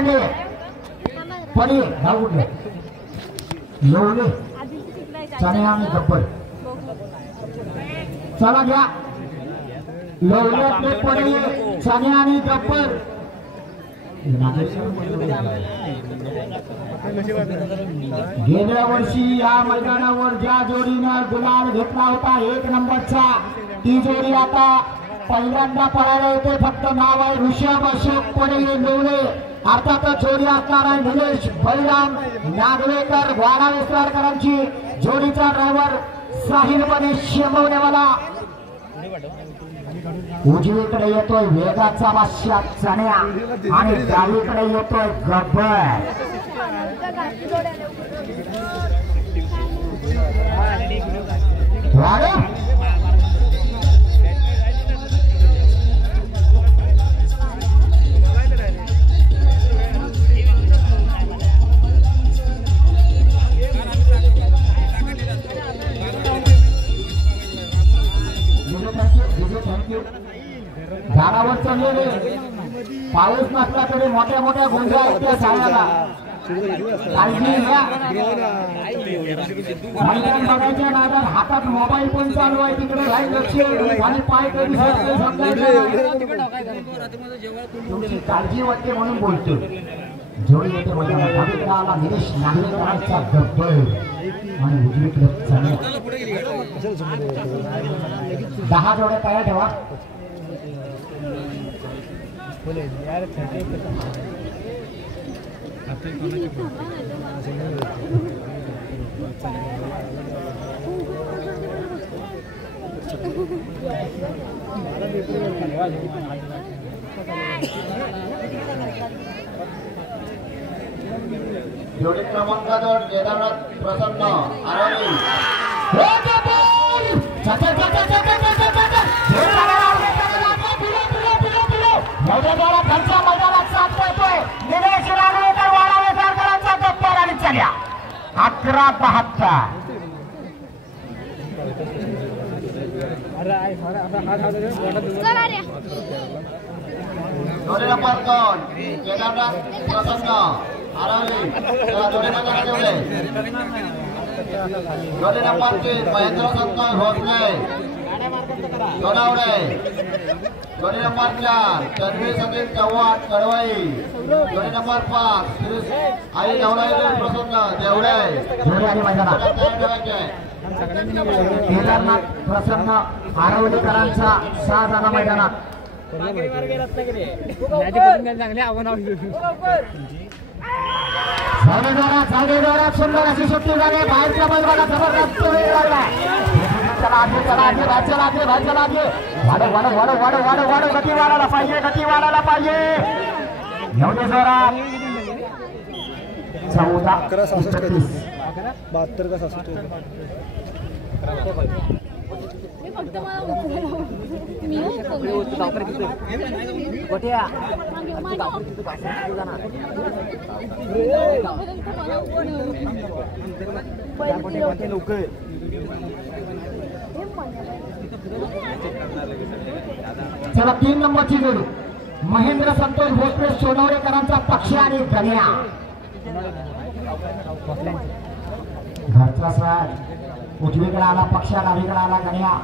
पंडे पडी नाव कुठले लोले चणे आणि गब्बर चला घ्या लोल्यातले पडी चणे आणि गब्बर गेल्या वर्षी या मैदानावर ज्या जोडीनं गुलाल घेतला होता 1 नंबरचा ती जोडी आता पहिल्यांदा पळायला येते फक्त नाव आहे ऋषभ अशोक पडे लोले अर्थातच जोडी असणार आहे निलेश बळीराम नागवेकर वाडा विस्तारकरांची जोडीचा ड्रायव्हर साहिल बने शेंबवणेवाला उजवीकडे येतोय वेगाचा बादशाह चण्या आणि डावीकडे येतोय गब्बर झाडावर चढलेले पाऊस नसला तरी मोठ्या मोठ्या गुंजा आहेत त्या झाडाला काळजी घ्या मैदान बघायच्या नादात हातात मोबाईल पण चालू आहे तिकडे राहील लक्ष आणि पाय कधी तुमची काळजी वाटते म्हणून बोलतो जोडी येते मैदानाला निलेश नागवेकरांचा गब्बर आणि उजवीकडे चण्या 10 जोड्या तयार ठेवा जोडी क्रमांक 2 केदारनाथ प्रसन्न आरोली खालच्या मैदानात साथ देतोय निलेश नागवेकर वाडा विस्तारकरांचा गब्बर आणि चण्या 11-72 जोडी नंबर 2 केदारनाथ प्रसन्न आरोली जोडी नंबर 3 महेंद्र संतोष भोसले सोनावडे जोडी नंबर 4 तन्वीर संदीप चव्हाण कडवाई जोडी नंबर 5 आई नवलाई प्रसन्न देवडे जोडी आणि मैदानात केदारनाथ प्रसन्न आरोलीकरांचा 6 जण मैदानात सुंदर अशी सुट्टी झाली बाहेरच्या बैलगाडा जबरदस्त वेग लागलाय चला वाढ गती वाढायला पाहिजे एवढे जोरात 14-72 का 66 चला 3 नंबरची जोडी महेंद्र संतोष भोसले सोनवडेकरांचा पक्ष आणि गण्या घरचा साथ उजवीकडे आला पक्ष डावीकडे आला गण्या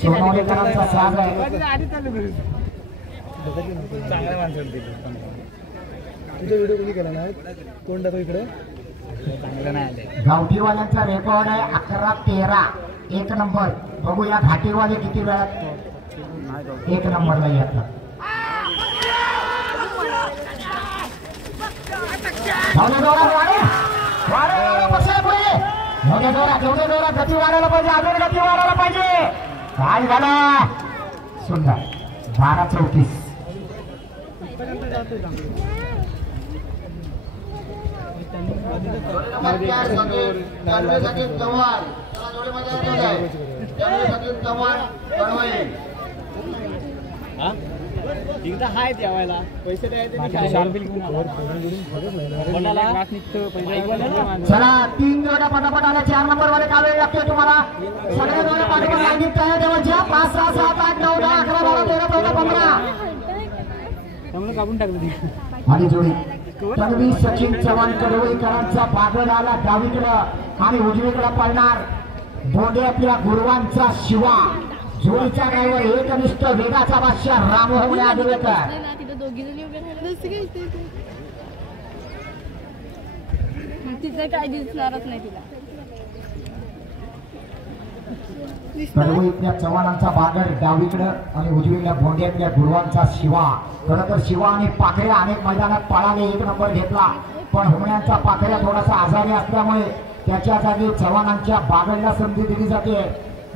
सोनवडेकरांचा साथ आहे तुझा व्हिडिओ कोणी केला ना कोण टाकतो इकडे गावठीवाल्यांचा रेकॉर्ड आहे 11-13 1 नंबर बघूया घाटीवाले किती वेळात 1 नंबरला येतात गती वाढायला पाहिजे अजून गती वाढायला पाहिजे काय झालं सुंदर 12-34 हाय द्यावायला पैसे चला 3 जोड्या पटापट आल्या 4 नंबर वाले काल लागतोय तुम्हाला सगळ्या जोड्या पाठीमागे लागीत तयार ठेवायच्या 5 6 7 8 9 10 11 12 13 14 15 त्यामुळे कापून टाकलं आणि जोडी तन्वी सचिन चव्हाण कडवईकरांचा बागड आला डावीकडं आणि उजवीकडे पळणार बोंडे आपल्या गुरुवांचा शिवा. जोडीचा ड्रायव्हर एकनिष्ठ वेगाचा बादशाह रामोहणे आदिवेकर. तिचं काय दिसणारच नाही तिला. कडवईतल्या चव्हाणांचा बागड डावीकडं आणि उजवीकडे भोंड्यातल्या गुरुवांचा शिवा. खरं तर शिवा आणि पाखऱ्या अनेक मैदानात पळाले, 1 नंबर घेतला, पण हुमण्यांचा पाखऱ्या थोडासा आजारी असल्यामुळे त्याच्या जागी चव्हाणांच्या बागडला संधी दिली जाते.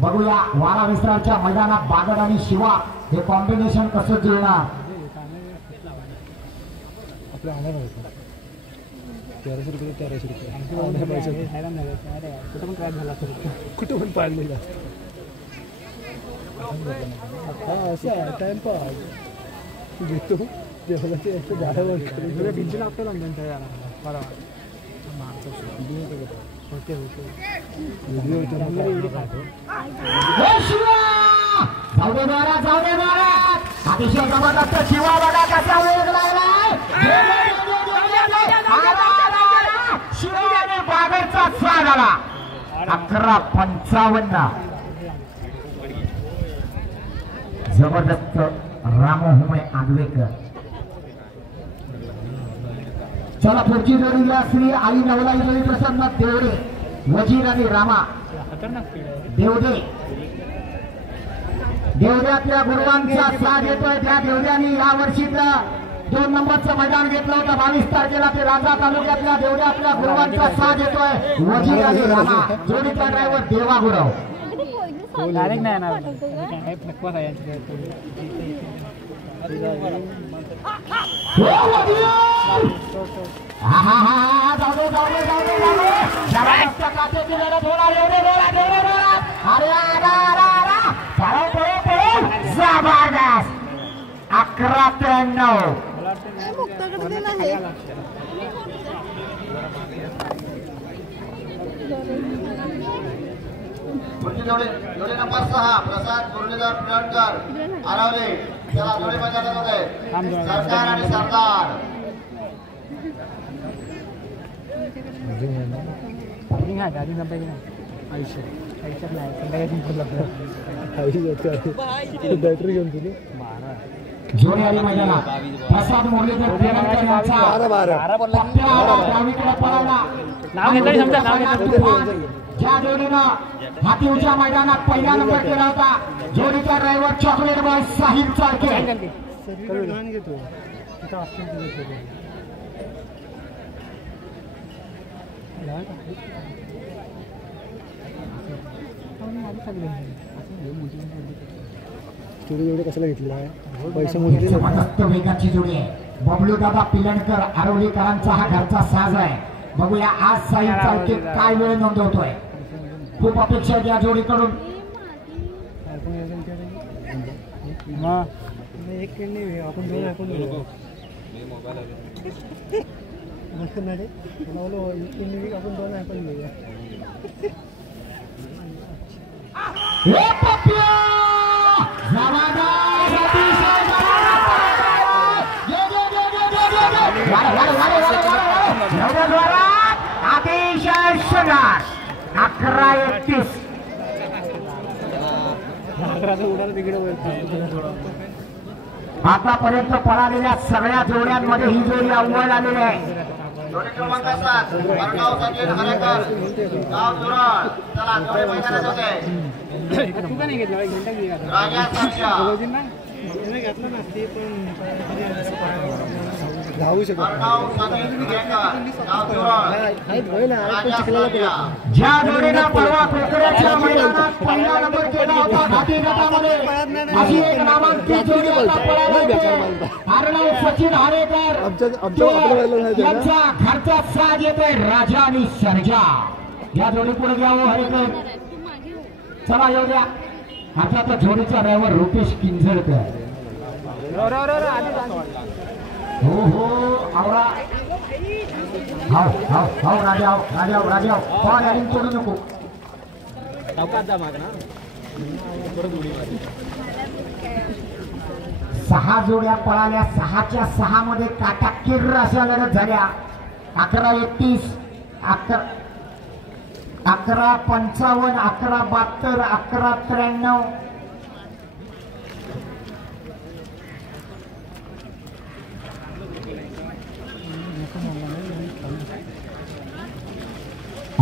बघूया वारा विस्तारच्या मैदानात बागड आणि शिवा हे कॉम्बिनेशन कसं जुळणार. आपल्या आला नाही 1300 रुपये 1300 रुपये कुठं पण काय झाला कुठं पण पाडलेला. हा असं आहे टाइमपास घेतो देवाला ते झाडावर भिंतीला आपल्याला बरोबर अतिशय जबरदस्त शिवा बघा कसा वेग लागलाय. शिवाने बागडचा स्वाद आला. 11:55 जबरदस्त रामोहणे आदिवेकर. चला पुढची जोडी घ्या श्री आई नवलाई जोडी प्रसन्न देवडे वजीर आणि रामा. देवडे देवड्यातल्या गुरुवांचा साथ येतोय. त्या देवड्याने या वर्षी 2 नंबरचं मैदान घेतलं होतं 22 तारखेला. ते राजा तालुक्यातल्या देवड्यातल्या गुरुवांचा साथ येतोय वजीर आणि रामा. जोडीचा ड्रायव्हर देवा गुरव. जबरदस्त 11:93. जोडी नंबर 6 प्रसाद मुरलीधर पिळणकर आरावले. चला जोडी मैदानात होते सरकार आणि सरदार. जोडी आली मैदानात प्रसाद मुरलीधर पिळणकर यांचा डावीकडे पळाला. ज्या जोडीनं हातीवच्या मैदानात पहिला नंबर केला होता जोडीचा driver chocolate boy Sahil Chalke. कशाला घेतलेला आहे जबरदस्त वेगाची जोडी आहे. बबलू दादा पिलणकर आरोलीकरांचा हा घरचा साज आहे. बघूया आज साहिल चाळके काय वेळ नोंदवतोय. खूप अपेक्षा आहे या जोडीकडून. आपण अतिशय शगार 11:31. आतापर्यंत पळालेल्या सगळ्या जोड्यांमध्ये ही जोडी अव्वल आलेली आहे. जोडी क्रमांक 7 वरगाव सचिन हरेकर गाव दुराळ. चला जोडी मैदानात होते राजा सरजा. धावू शकत ज्या जोडीला परवा कोकऱ्याच्या मैदानात पहिला नंबर केला होता घाटी गटामध्ये अशी एक नामांकित जोडी अर्णव सचिन हरेकर यांचा घरचा साज येतोय राजा आणि सर्जा. या जोडी पुढे घ्यावं हरेकर. चला येऊ द्या. आता तर जोडीचा ड्रायव्हर रुपेश किंजळकर. हो हो आवरा हाव राजा कोण यारी तोडू नको. 6 जोड्या पळाल्या, 6च्या 6 मध्ये काटाकीर अशा लढत झाल्या. 11-31, 11-55, 11-72, 11-93.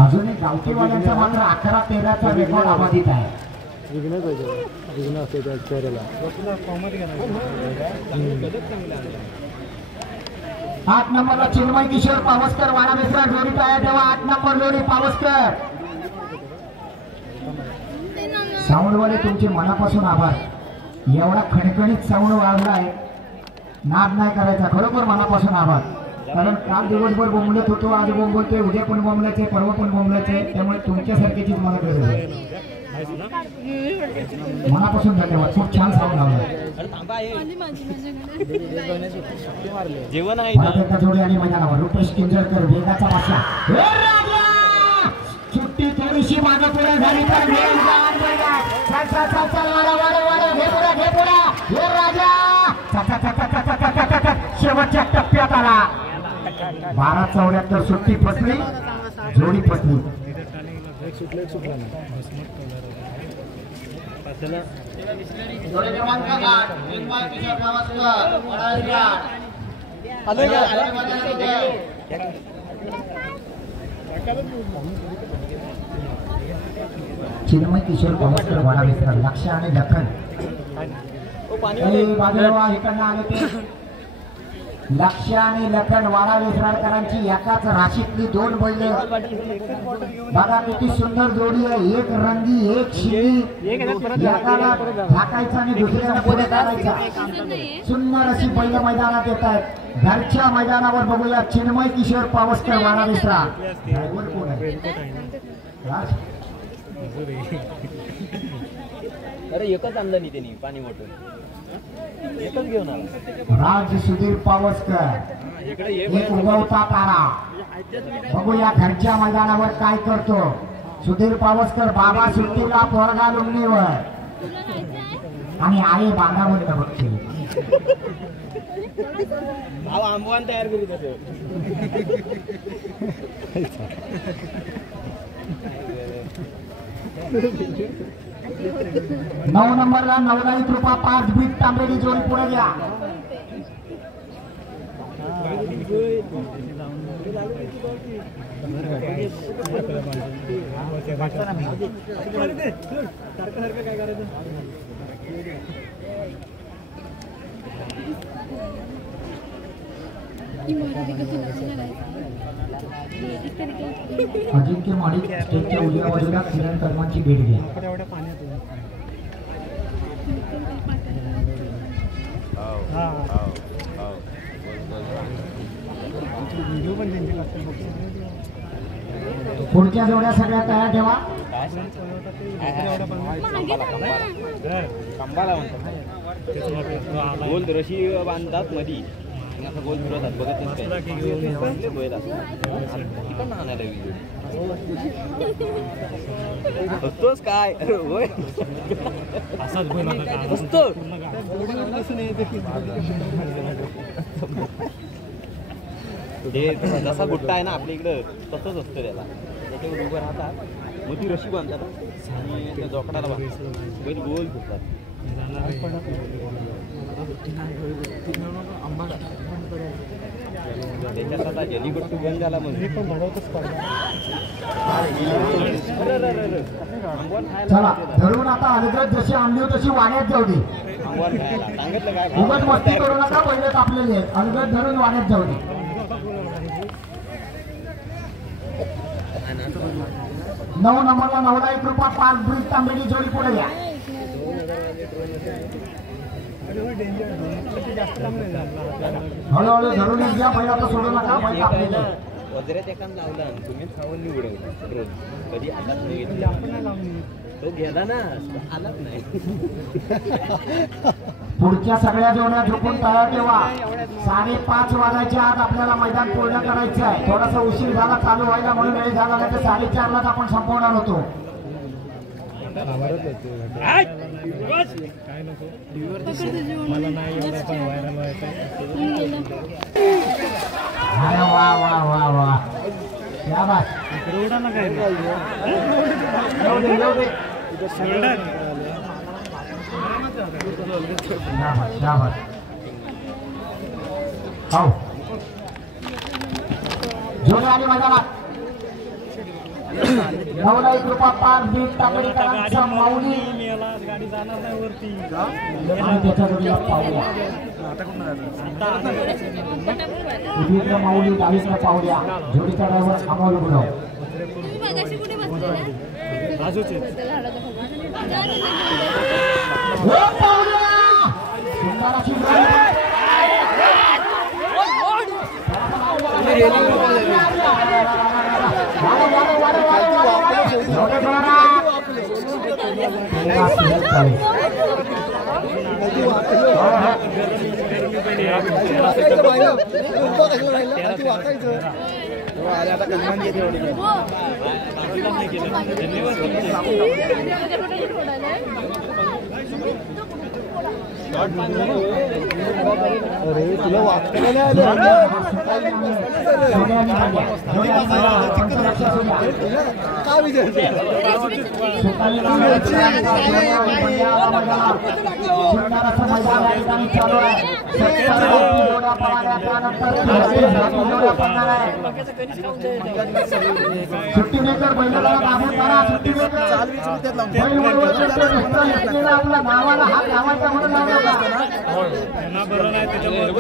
अजूनही गावठीवाल्यांचा मात्र 11-13चा रेकॉर्ड अबाधित आहे. 8 नंबरला चिन्मय किशोर पावसकर वाडा मिश्रा जोडी तयार ठेवा. 8 नंबर जोडी पावसकर. साऊंडवाले तुमचे मनापासून आभार. एवढा खणखणीत साऊंड वाजलाय, नाद नाही करायचा, खरोखर मनापासून आभार. कारण काल दिवसभर बोंबलत होतो, आज बोंबलते, उद्या पण बोंबलायचे, परवा पण बोंबलायचे. त्यामुळे तुमच्यासारखीचीच मला गरज आहे. मनापासून धन्यवाद. खूप छान साऊंड लावला. जेवण आहे जोडी आणि मैदानावर रुपेश किंजरकर वेगाचा भाषा. सुट्टी थोडीशी मागे पुढे झाली तर शेवटच्या टप्प्यात आला. 12-74 सुट्टी फसली, जोडी फसली. चिन्मय किशोर पावसकर वाडा मिश्रा, लक्ष आणि लखन इकडनं आले ते. लक्ष आणि लखन वाडा विसराळकरांची एकाच राशीतली 2 बैल. बघा किती सुंदर जोडी आहे. एक रंगी, एक शिंगी, एकाला झाकायचा आणि दुसऱ्या पुढे काढायचा. सुंदर अशी बैल मैदानात येत आहेत. घरच्या मैदानावर बघूया चिन्मय किशोर पावसकर वाडा मिश्रा. ड्रायव्हर कोण आहे? अरे एकच आणलं नाही त्यांनी पाणी मोठं, एकच घेऊन आला. राज सुधीर पावसकर एक उगवता तारा. बघूया घरच्या मैदानावर काय करतो सुधीर पावसकर. बाबा सुट्टीला, पोरगा लुंगणीवर आणि आई बांधावर बघते. आंबवान तयार करीत 9 नंबरला 9 कृपा 5 बीट तांबेडी जोडी पुढे घ्या. अजिंक्य माडिक स्टेजच्या उजव्या बाजूला किरण कर्मांची भेट घ्या. पुढच्या जोड्या सगळ्या तयार ठेवा. गोल रशी बांधतात मधी, असं गोल फिरवतात, बघत नसतोच काय असाच असतो. जसा गुट्टा आहे ना आपल्या इकडं तसंच असतं त्याला. त्याच्यावर उभं राहतात, मग ती रशी बांधतात आणि त्या जोकडाला बांधतात, बैल गोल फिरतात. त्याच्यात आता जलीकट्टू बंद झाला म्हणजे चला धरून आता अलगद जशी आणली तशी वाण्यात जाऊ दे. सांगितलं काय उगाच मस्ती करू नका. पहिले कापलेले आहेत, अलगद धरून वाण्यात जाऊ दे. 9 नंबरला 9 कृपा 5 बीट तांबेडी जोडी पुढे घ्या. हळूहळू धरून घ्या. पहिला तर सोडू नका. बैल कापलेले वजऱ्यात एकान लावला तुम्ही खाऊन निवडवलं रोज कधी आलाच नाही. तो गेला ना, आलाच नाही. पुढच्या सगळ्या जोड्या झोपून तयार ठेवा. 5:30 वाजायच्या आत आपल्याला मैदान पूर्ण करायचं आहे. थोडासा उशीर झाला चालू व्हायला, म्हणून वेळ झाला नाही तर 4:30लाच आपण संपवणार होतो. काय नको मला नाही एवढा पण व्हायरल व्हायचं. अरे वा वा वा वा क्या बात. रोडाला काय शाबास. हो जोडे आली मैदानात. 9 पाच बीट ताकडीकरांचा माऊली गाडी जाणार नाही वरती. आणि त्याच्या जोडीला पावल्या. उजवीकडे माऊली डावीकडे पावल्या. जोडीचा ड्रायव्हर अमोल गुरव. राजूचे सुंदर अशी अरे तुला वाचता नाही आलं. काय विचारते सुट्टी मेकर बैलाला दाबून करा. सुट्टी मेकर आपल्या नावाला हात लावायचा म्हणून लावला. बरोबर आहे त्याच्यामुळे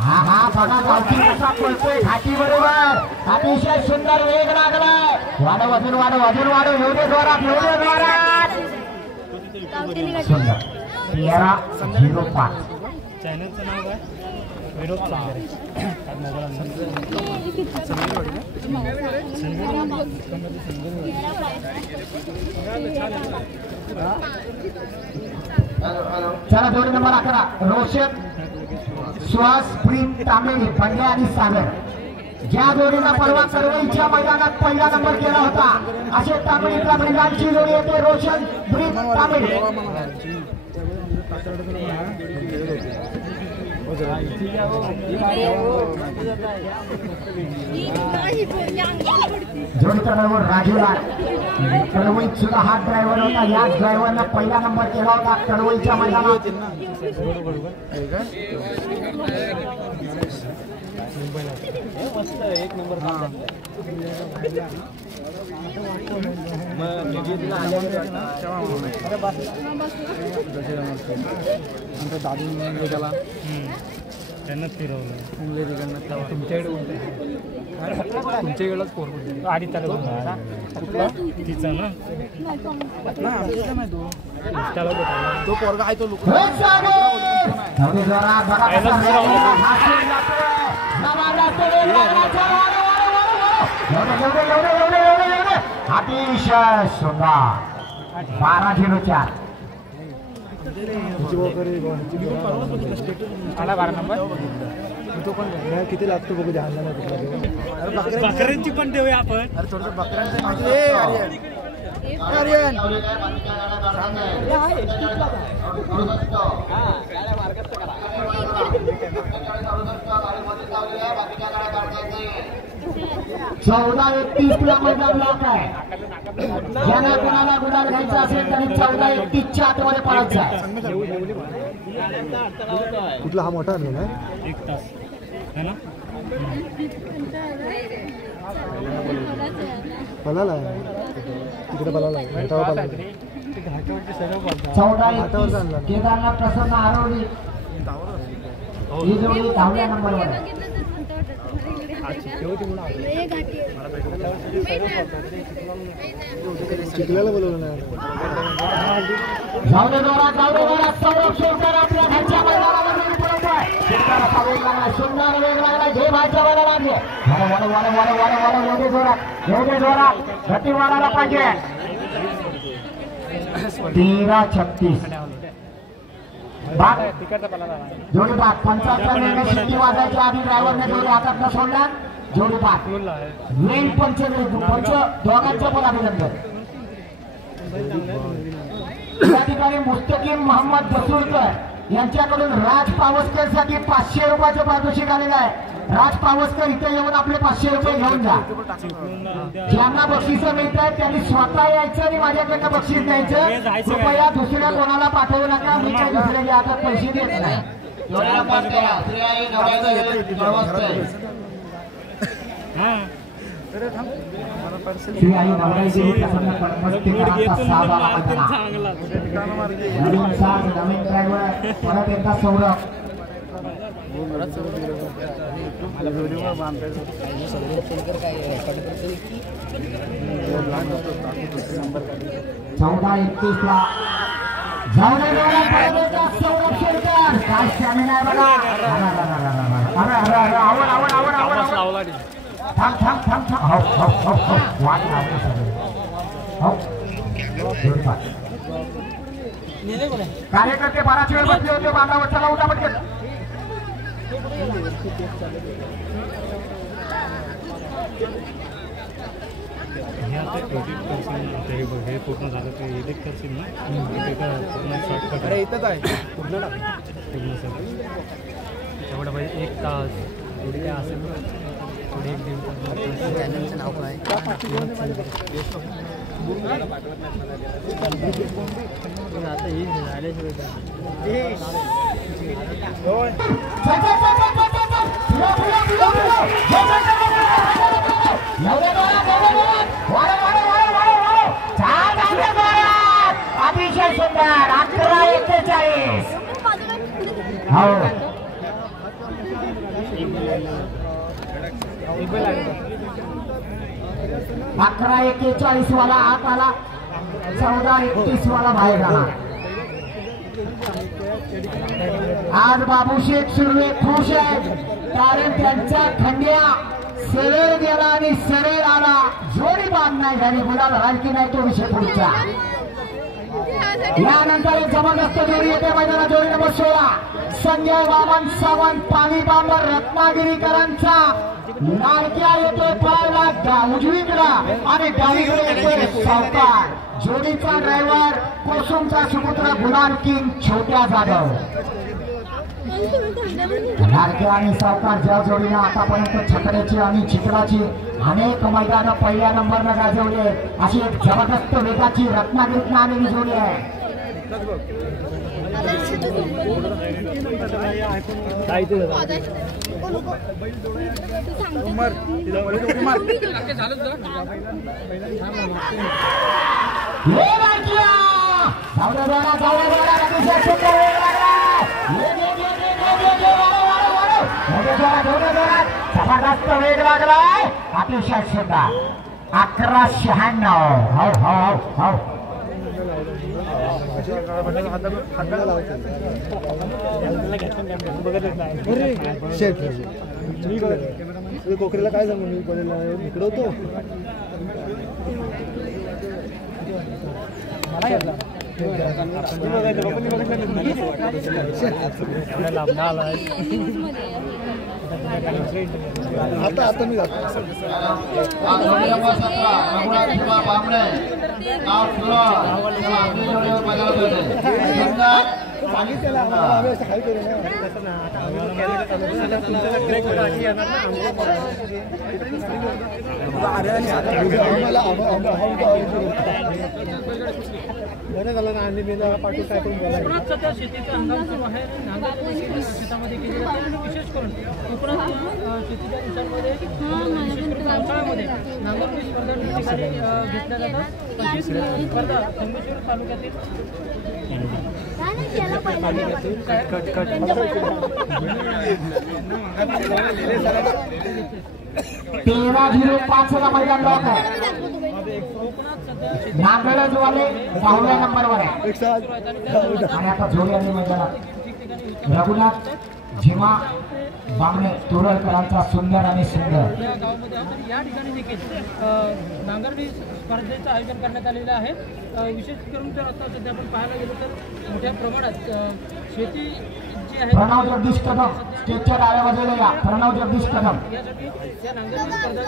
हा हा बघा गावठी कसा पळतोय घाटी बरोबर. अतिशय सुंदर वेग लागलाय. वाढव अजून वाढव अजून वाढव. एवढे जोरात एवढे जोरात. सुंदर 13-05. चॅनलचं नाव काय विनोद चांगरे. चला जोडी नंबर 11 रोशन सुहास प्रीत तांबे पंड्या आणि सागर. ज्या जोडीला परवा कडवईच्या मैदानात पहिला नंबर केला होता असे तांबडीतल्या बैलांची जोडी येते. रोशन प्रीत तांबे. जोडीचा ड्रायव्हर राजूला. कडवईत सुद्धा हा ड्रायव्हर होता. याच ड्रायव्हरला पहिला नंबर केला होता कडवईच्या मैदानात. एक नंबर दादू त्याला त्यांनाच फिरवलं. तुमच्याकडे तुमच्याकडेच पोर आधी त्याला तिचा ना तो पोरगा आहे तो लोक अतिशय सुंदर 12-04. आला 12 नंबर. तो पण किती लागतो बघू द्या. बकऱ्यांची पण देऊया आपण. अरे थोडंसं बकऱ्यांचं चौदा 31 ला मैदान लॉक आहे. ज्यांना कोणाला गुलाल घ्यायचा असेल तरी 14-31च्या आतमध्ये पळायचं आहे. कुठला हा मोठा आहे ना 1 तास है ना. बलाला तिकडे बलाला 14-31 केदारनाथ प्रसन्न आरोडी ही जोडी 10व्या नंबरवर आहे. चिखल्याला बोलवलं नाही. जाऊ दे जोरात संरक्षण कर. आपल्या घरच्या मैदानामध्ये पळत आहे. सुंदर वेग लागला जे भाईच्या वाला लागले एवढे जोरात गती वाढायला पाहिजे 13-36 जोडी बाग 75 मिनिटे शिट्टी वाजायच्या आधी ड्रायव्हरने जोडी हातात न सोडला जोडी बाग मेन पंच दोघांच्या पण अभिनंदन या ठिकाणी मुस्तकीम मोहम्मद बसूरकर यांच्याकडून राज पावसकर साठी 500 रुपयाचं पारितोषिक आलेलं आहे. राज पावसकर इथे येऊन आपले 500 रुपये घेऊन जा. ज्यांना बक्षीस मिळत आहेत त्यांनी स्वतः यायचं आणि माझ्याकडनं बक्षीस द्यायचं. कृपया दुसऱ्या कोणाला पाठवू नका. मी काही दुसऱ्याच्या हातात पैसे देत नाही. श्री आई नवराईची नवीन ड्रायव्हर परत एकदा सौरभ 14-31 ला सौरभ शेरकर काय स्टॅमिना आहे बघा. कार्यकर्ते बराच वेळ बसले होते बांधावर. चला उठा पटकन. हे पूर्ण झालं ते एडिट करशील ना शॉर्टकट अरे इथंच आहे पूर्ण तेवढं पाहिजे 1 तास थोडी काय असेल थोडी 1-1.5 तास. चॅनलचं नाव काय आता हे अतिशय सुंदर 11-41 हो 11-41 वाला आत आला 14-31 वाला बाहेर आला. आज बाबूशेठ सुर्वे खुश आहेत कारण त्यांचा खंड्या सरळ गेला आणि सरळ आला. जोडी बांध नाही झाली गुलाल राजकी नाही तो विषय पुढचा. यानंतर एक जबरदस्त जोडी येते मैदानात. जोडी नंबर 16 संजय वामन सावंत पाणी बांबर रत्नागिरीकरांचा लाडक्या येतोय पायला उजवीकडे आणि डावीकडे येतोय सावकार. जोडीचा ड्रायव्हर कोसुमचा सुपुत्र गुलाल किंग छोट्या जाधव. लाडक्या आणि सावकार ज्या जोडीने आतापर्यंत छकड्याची आणि चित्राची अनेक मैदानं पहिल्या नंबरनं गाजवले अशी एक जबरदस्त वेगाची रत्नागिरीतून आलेली जोडी आहे. जबरदस्त वेग लागलाय अतिशय सुंदर 11-96 हो हो हो कोकरेला काय सांगू मी इकडे होतो आता मी बरं झालं ना आणि मी पाठी काय करून कोकणात सध्या शेतीचा हंगाम सुरू आहे. नांगरणी शेतामध्ये केली जाते. विशेष करून कोकणात शेतीच्या दिवसांमध्ये विशेष करून पावसाळ्यामध्ये नांगरणी स्पर्धा ठिकाणी घेतल्या जातात. तशीच स्पर्धा संगमेश्वर तालुक्यातील 13-05 ला मैदान लॉक आहे. नांगरजवाले 6व्या नंबरवर आहे आणि आता जोडी आली मैदानात. रघुनाथ झिमा बामणे तुरळकरांचा सुंदर आणि सुंदर या गावामध्ये आहोत. तर या ठिकाणी देखील नांगरणी स्पर्धेचं आयोजन करण्यात आलेलं आहे. विशेष करून तर आता सध्या आपण पाहायला गेलो तर मोठ्या प्रमाणात शेती जी आहे प्रणव जगदीश कदम स्टेजच्या डाव्या बाजूला या. प्रणव जगदीश कदम यासाठी या नांगरणी स्पर्धा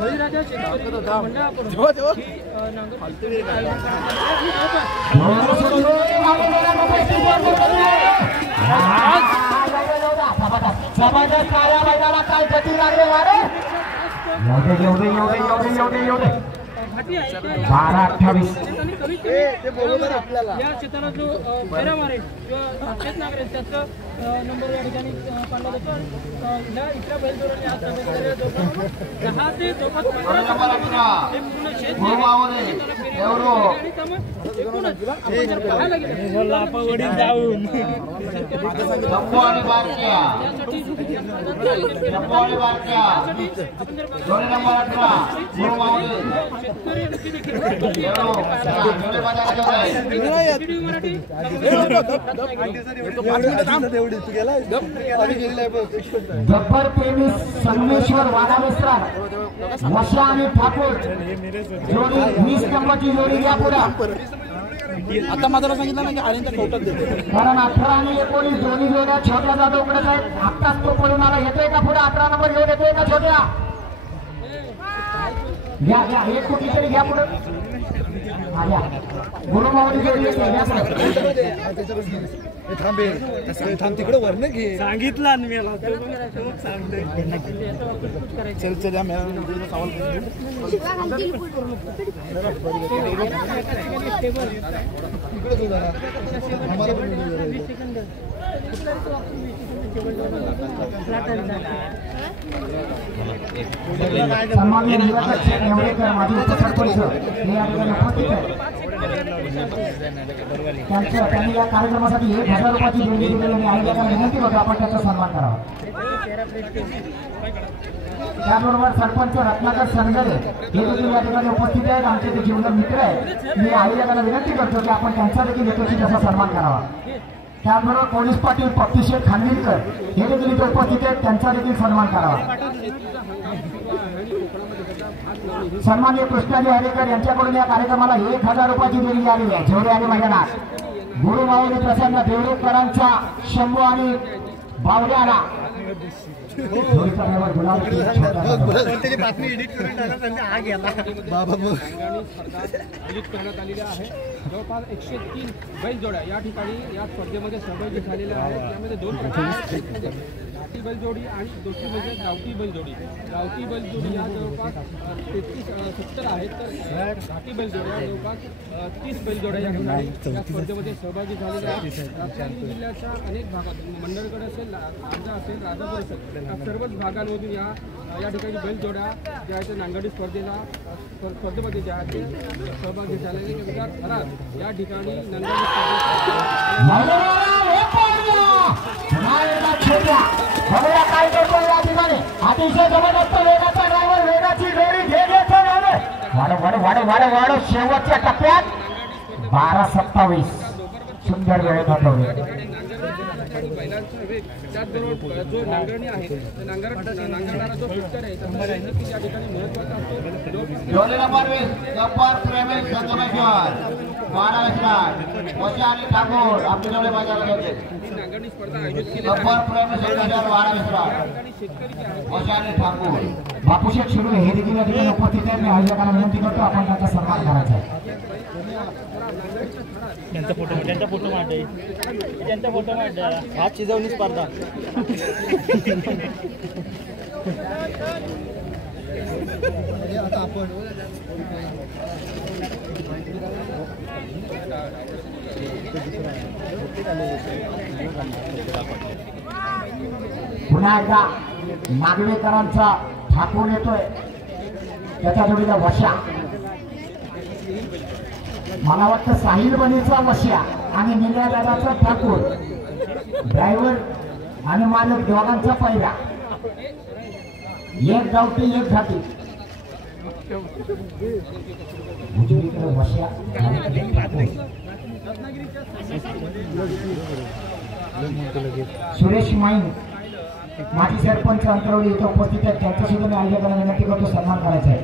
बळीराजा शेतकरी मंडळाकडून ही नांगरणी स्पर्धेचं आयोजन जबरदस्त कार्य मैदानाला काय गती लागली वारे. एवढे 12-28 या क्षेत्राला जो फेरा मारेल किंवा शेत नागरिक त्याचा नंबर या ठिकाणी पाडला जातो. या इथल्या बैलजोड्यांनी आज सभेमध्ये जवळपास 10 ते जवळपास 15 पूर्ण शेत आणि त्यामुळे एकूणच आपण जर पाहायला गेलं गब्बर प्रेमी संगमेश्वर वाडाविस्रार वशा आणि ठाकूर जोडी 20 नंबरची जोडी घ्या पुढे. आता माझ्याला सांगितलं ना की आळींचा फोटोच देतो कारण 18 आणि 19 दोन्ही जोड्या छोट्या जाधवकडे आहेत. आत्ताच तो पडून आला. येतोय का पुढे 18 नंबर घेऊन येतोय का छोट्या घ्या घ्या एक कुठली तरी घ्या पुढे. गुरुमावली जोडी येते घ्या थांब तिकडे वर ना घे सांगितलं मला सांगते चल चल सवाल सन्माननीय निवासक नेवरेकर माजी उपसरपंच हे या ठिकाणी उपस्थित आहेत. त्यांनी या कार्यक्रमासाठी 1000 रुपयाची देणगी दिलेली आणि आयोजकांना विनंती करतो आपण त्याचा सन्मान करावा. त्याबरोबर सरपंच रत्नाकर सनगरे हे देखील या ठिकाणी उपस्थित आहेत. आमचे ते जीवन मित्र आहेत. मी आयोजकांना विनंती करतो की आपण त्यांचा देखील यथोचित त्याचा सन्मान करावा. त्याबरोबर पोलीस पाटील पप्पीशेठ खानविलकर हे देखील इथे उपस्थित आहेत. त्यांचा देखील सन्मान करावा. सन्माननीय कृष्णाजी हरेकर यांच्याकडून या कार्यक्रमाला 1000 रुपयाची देणगी आलेली आहे. जेवढे आले मैदानात गुरुमाऊली प्रसन्न देवरेकरांचा शंभू आणि बावड्याला बातमी एडिट करून आयोजित करण्यात आलेल्या आहे. जवळपास 103 बैलजोड्या या ठिकाणी या स्पर्धेमध्ये सहभागी झालेल्या आहेत. त्यामध्ये 2 प्रकार आहेत, घाटी बैलजोडी आणि दुसरी म्हणजे गावठी बैलजोडी. गावठी बैलजोडी या जवळपास 70 आहेत, तर घाटी बैलजोड्या जवळपास 30 बैलजोड्या या ठिकाणी या स्पर्धेमध्ये सहभागी झालेल्या आहेत. रत्नागिरी जिल्ह्याच्या अनेक भागात मंडळगड असेल, आमचा असेल, राजापूर असेल, या सर्वच भागांमधून या ठिकाणी बैलजोड्या ज्या आहेत नांगरणी स्पर्धेमध्ये ज्या आहेत ते सहभागी झालेले खरात या ठिकाणी नांगरणी अतिशय जबरदस्त वेगाचा ड्रायव्हर वेगाची जोडी वाढ शेवटच्या टप्प्यात 12-27 सुंदर वेळ नोंदवली. बैलांचा वेग त्याचबरोबर जो नांगरणी आहे नांगरणारा जो पिक्चर आहे त्याचा या ठिकाणी महत्वाचा असतो. गब्बर प्रेमी संगमेश्वर वाडाविस्रार वशा आणि ठाकूर आपले जोडे बाजारात होते. नांगरणी स्पर्धा आयोजित केली गब्बर प्रेमी संगमेश्वर वाडाविस्रार शेतकरी जे आहेत वशा आणि ठाकूर बापूशेठ शिरुळे हे देखील या ठिकाणी उपस्थित आहेत. मी आयोजकांना विनंती करतो आपण त्यांचा सन्मान करायचा आहे. त्यांचा फोटो मांडे हात शिजवणी स्पर्धा आता आपण पुन्हा एकदा नागवेकरांचा ठाकूर येतोय. त्याच्या जोडीला वशा, मला वाटतं साहिल बनीचा वशा आणि निळ्या दादाचा ठाकूर. ड्रायव्हर आणि मालक दोघांचा पहिला. एक गावठी एक घाटी. उजवीकडे वशा सुरेश माईन माजी सरपंच अंतरवली इथे उपस्थित आहेत, त्यांचा सुद्धा मी आयोजकांना विनंती करतो सन्मान करायचा आहे.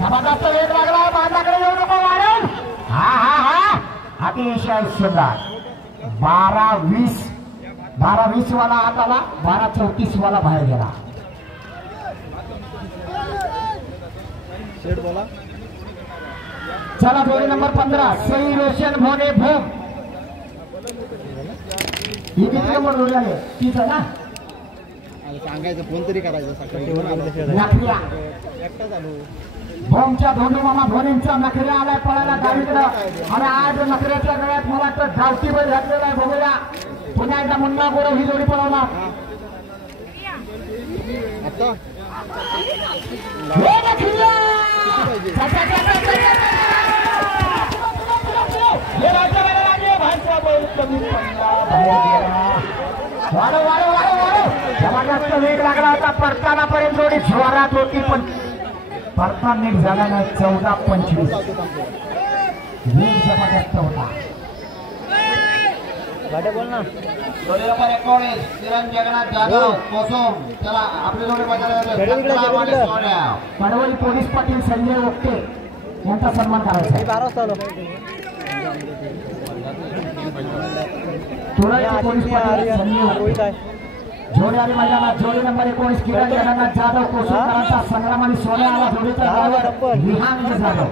जबरदस्त वेग लागला, बांधाकडे येऊ नको वाढव. हा हा हा अतिशय सुंदर. 12-20 वाला आत आला, 12-34 वाला बाहेर गेला. चला जोडी नंबर 15 सई रोशन भोने भूम. ही किती नंबर जोडी आली? 30 आहे ना? सांगायचं फोन तरी करायचं सकाळी. भोमच्या धोंडू मामा भोनींचा नखऱ्या आलाय पळायला गाडीकडं. आणि आज नखऱ्याच्या गळ्यात मला वाटतं धावती बैल घातलेला आहे. बघूया पुन्हा एकदा मुन्ना गोरव ही जोडी पळवणार. जबरदस्त वेग लागला होता, परताना पर्यंत जोडी जोरात होती, पण परता नीट झाला नाही. 14-25 वेग जबरदस्त होता. जोडी नंबर 19 किरण जगन्नाथ जाधव कोसोम. चला आपली जोडी कडवली पोलीस पाटील संजय ओक्टे यांचा सन्मान करायचा. तुळाची पोलीस पाटील संजय ओक्टे जोडी आली मैदानात. जोडी नंबर 19 किरण जगन्नाथ जाधव कोसोमकरांचा संग्राम आणि सोन्या आला. जोडीचा ड्रायव्हर विहान जाधव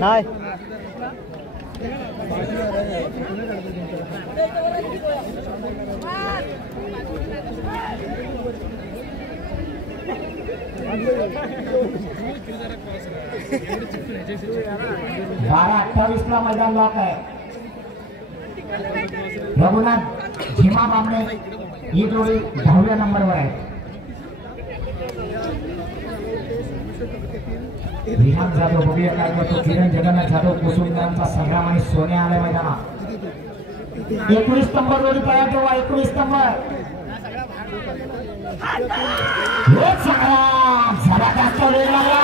नाही. बारा 28 ला मैदान लॉक आहे. रघुनाथ झिमा बामणे ही जोडी 10व्या नंबरवर आहे. विहान जाधव बघूया काय करतो. किरण जगन्नाथ जाधव कोसुमकरांचा संग्राम आणि सोन्या आलाय मैदानात. 19 नंबर जोडी तयार ठेवा. 19 नंबर जबरदस्त वेग लागला.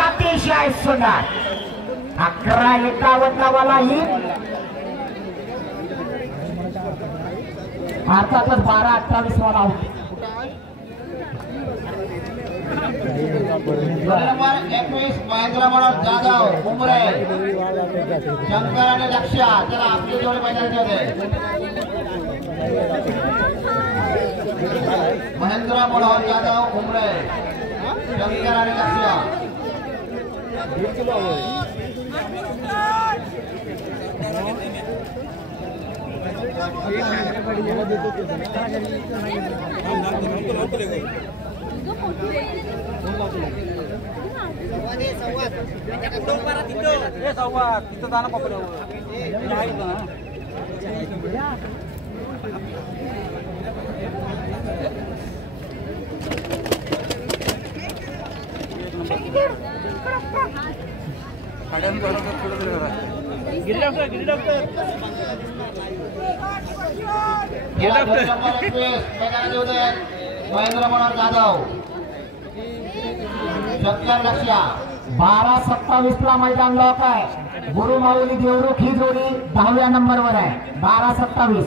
अतिशय सुंदर. 11-51 वाला ही अर्थातच 12-28 वाला आउट. नंबर 21 महेंद्र मनोज जाधव उमरे शंकर आणि लक्ष्या. त्याला आपली जोडी मैदानात होते. महेंद्र मनोज जाधव उमरे शंकर आणि लक्ष्या. तिथं जाणं पकडलं महेंद्र मनोज जाधव शंकर लक्ष्या. 12-27 ला मैदान लॉक आहे. गुरु माऊली देवरुख ही जोडी 10व्या नंबरवर आहे. 12-27.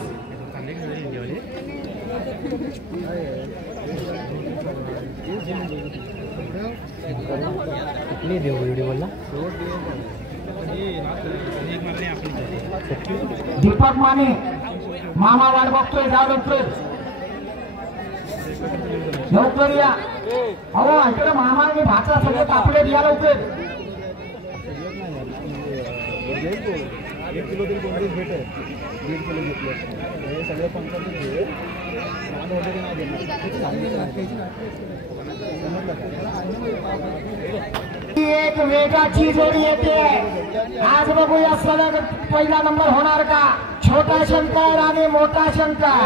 दीपक माने मामा वाट बघतोय. जा लवकर या. अहो इकडे मामा आणि भाचा सगळे तापले या लवकर. 1 किलो तरी कोणतीच भेटेल. 1.5 किलो घेतलं सगळं 55 एक वेगाची जोडी येते. आज बघूया सलग पहिला नंबर होणार का. छोटा शंकर आणि मोठा शंकर.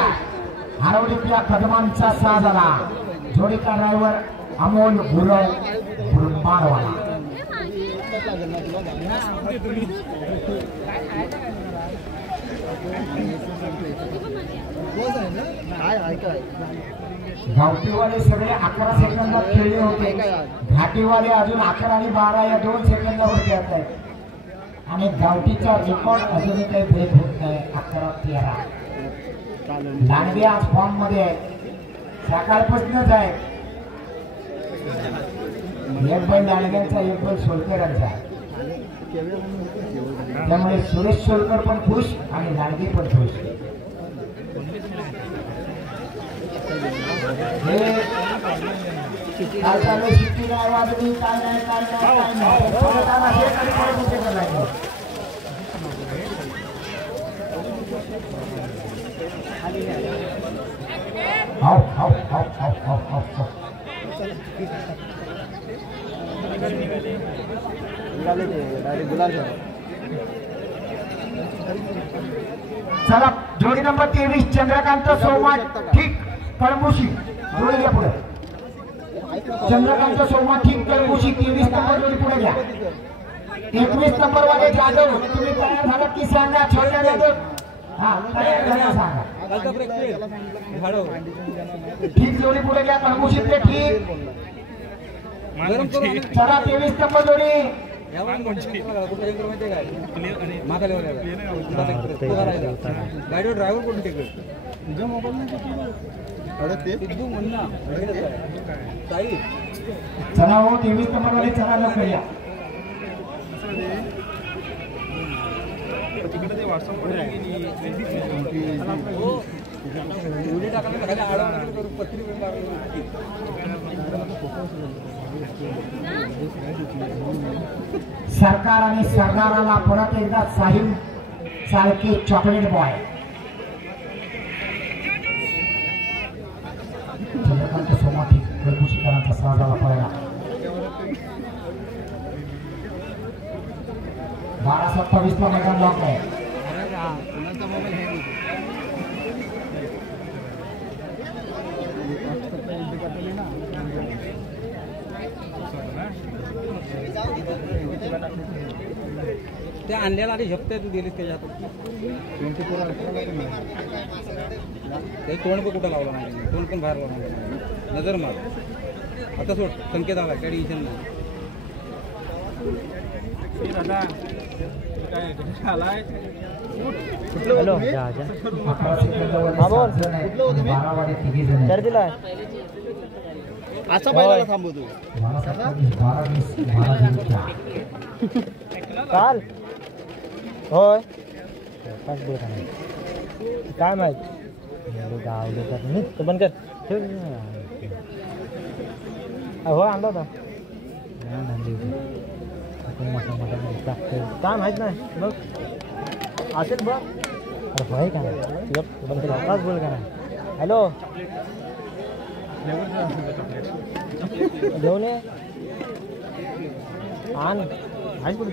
हरवलीतल्या कदमांचा साथ झाला. जोडीचा ड्रायव्हर अमोल गुरव बुरमाडवाला. गावठीवाले सगळे 11 सेकंदात खेळले होते. घाटीवाले अजून 11 आणि 12 या 2 सेकंदावर खेळत आहेत. आणि गावठीचा रेकॉर्ड अजूनही काही ब्रेक होत नाही. 11-13. लांडगे आज फॉर्म मध्ये आहे. सकाळपासूनच आहे. एक बैल लांडग्यांचा, एक बैल सोलकरांचा. त्यामुळे सुरेश सोलकर पण खुश आणि लांडगे पण खुश. काय चालू शिट्टी नाही वाजली, काय नाही. चला जोडी नंबर 23 चंद्रकांत सोमा ठीक कळमुशी. जोडी घ्या पुढे. चंद्रकांत सोमा ठीक कळमुशी 23 नंबर जोडी पुढे घ्या. 21 नंबर वाले जाधव तुम्ही तयार झालात की सांगा. छोट्या जाधव हा तयार झाला सांगा. ठीक जोडी पुढे घ्या. कळमुशीतले ठीक. चला 23 नंबर जोडी. गाडीवर ड्रायव्हर कोण तिकडे चला हो 23 नंबर वाले चला लवकर या. सरकार आणि सरदाराला परत एकदा साहिल सारखे चॉकलेट बॉय. चंद्रकांत सोमाठी कळमुशीकरांचा साजाला पळला. 12-27 ला मैदान लॉक आहे. ते आणलेला आधी झपते तू दिलीस त्याच्यात ते तोंड पण कुठं लावला नाही. तोंड पण बाहेर लावला नाही. नजर मार आता सोड. संकेत आला काय टेन्शन नाही. असा बैलाला थांबवतो काल होय काय माहित गावले तर बंद कर. हो आणला होता काय माहित नाही बघ असेल बघ. अरे होय का बंद कर. बोल का नाही. हॅलो घेऊन ये आण आहेच बोल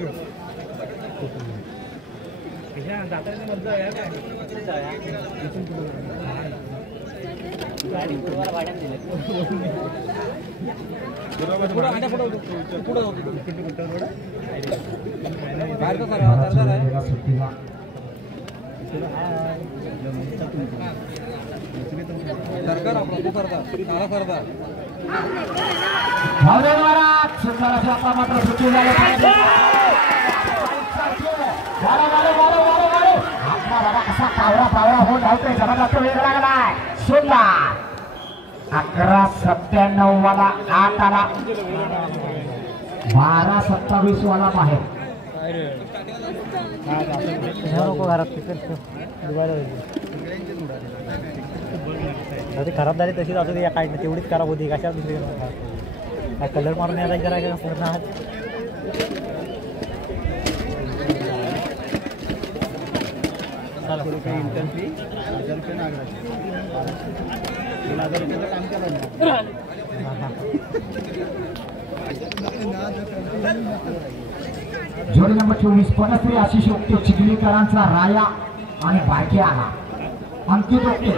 सरकार आपला तो सरकार काळा सरकार मात्र सुट्टी झालं पाहिजे. कसा पावरा होऊन धावतोय. जबरदस्त वेग लागलाय. सुंदर 11-97 वाला 8 आला. 12-27 वाला बाहेर. नको घरात खराब झाली तशीच असू दे. काय नाही तेवढीच खराब होती. कशा दुसरी काय कलर मारून यायला करायचं पूर्ण जोडी नंबर 24 पनश्री आशिष ओके चिखलीकरांचा राया आणि बाकी आला. अंकित ओके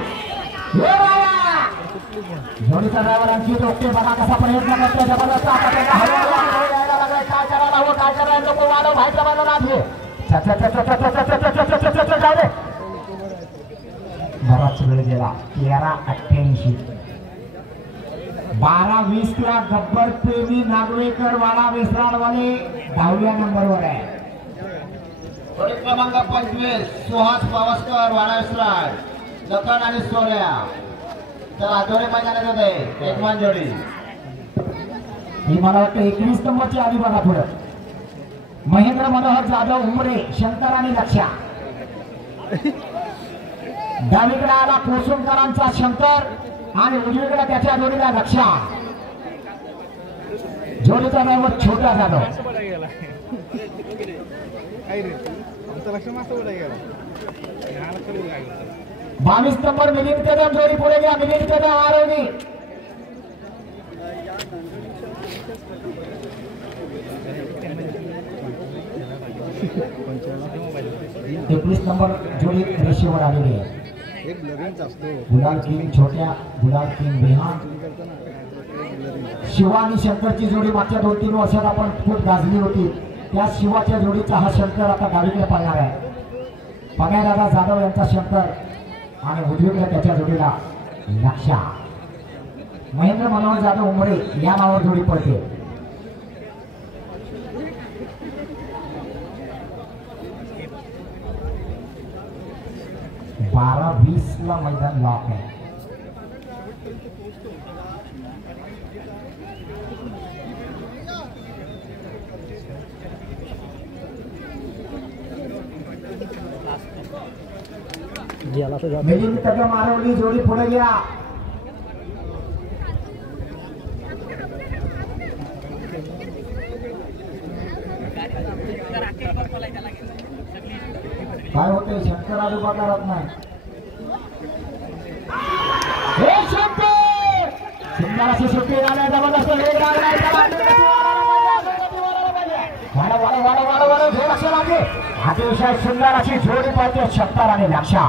जोडीचा ड्रायव्हर आणखी ओके बघा कसा प्रयत्न करतो जबरदस्त यायला लागलाय काय करायला हवं काय करायला नको वाढव व्हायचा मला लागले जाऊ दे बराच वेळ गेला 13:88 12:20 ला गब्बर प्रेमी नागवेकर वाडा विसराडवाले 10व्या नंबरवर आहे जोडी क्रमांक 25 सुहास पावसकर वाडा विसराड लखन आणि सोऱ्या चला जोडी मैदानात होते एकमान जोडी ही मला वाटतं 21 नंबरची आधी बघा पुढे महेंद्र मनोहर जाधव उमरे शंकर आणि लक्ष्या डावीकडे आला कोसुमकरांचा शंकर आणि उजवीकडे त्याच्या जोडीला लक्ष्या जोडीचा ड्रायव्हर छोटा जाधव 22 नंबर मिलिंद कदम जोडी पुढे घ्या मिलिंद कदम आरोगी 21 नंबर जोडी रेषेवर आलेली आहे गुलाल किंग छोट्या गुलाल किंग बेहान शिवा आणि शंकरची जोडी मागच्या 2-3 वर्षात आपण खूप गाजली होती त्या शिवाच्या जोडीचा हा शंकर आता डावीकडे पाळणार आहे पगारदादा जाधव यांचा शंकर आणि उजवीकडे त्याच्या जोडीला लक्ष्या महेंद्र मनोहर जाधव उमरे या नावावर जोडी पडते बारा 20 ला मैदान लॉक आहे मिलिंद कदम आरवली जोडी पुढे घ्या काय होते शंकर आजोबा करत नाही हे शंकर सुंदर अशी सुट्टी झाल्या जबरदस्त वेग लागलाय अतिशय सुंदर अशी जोडी पाहिजे शंकर आणि लक्ष्या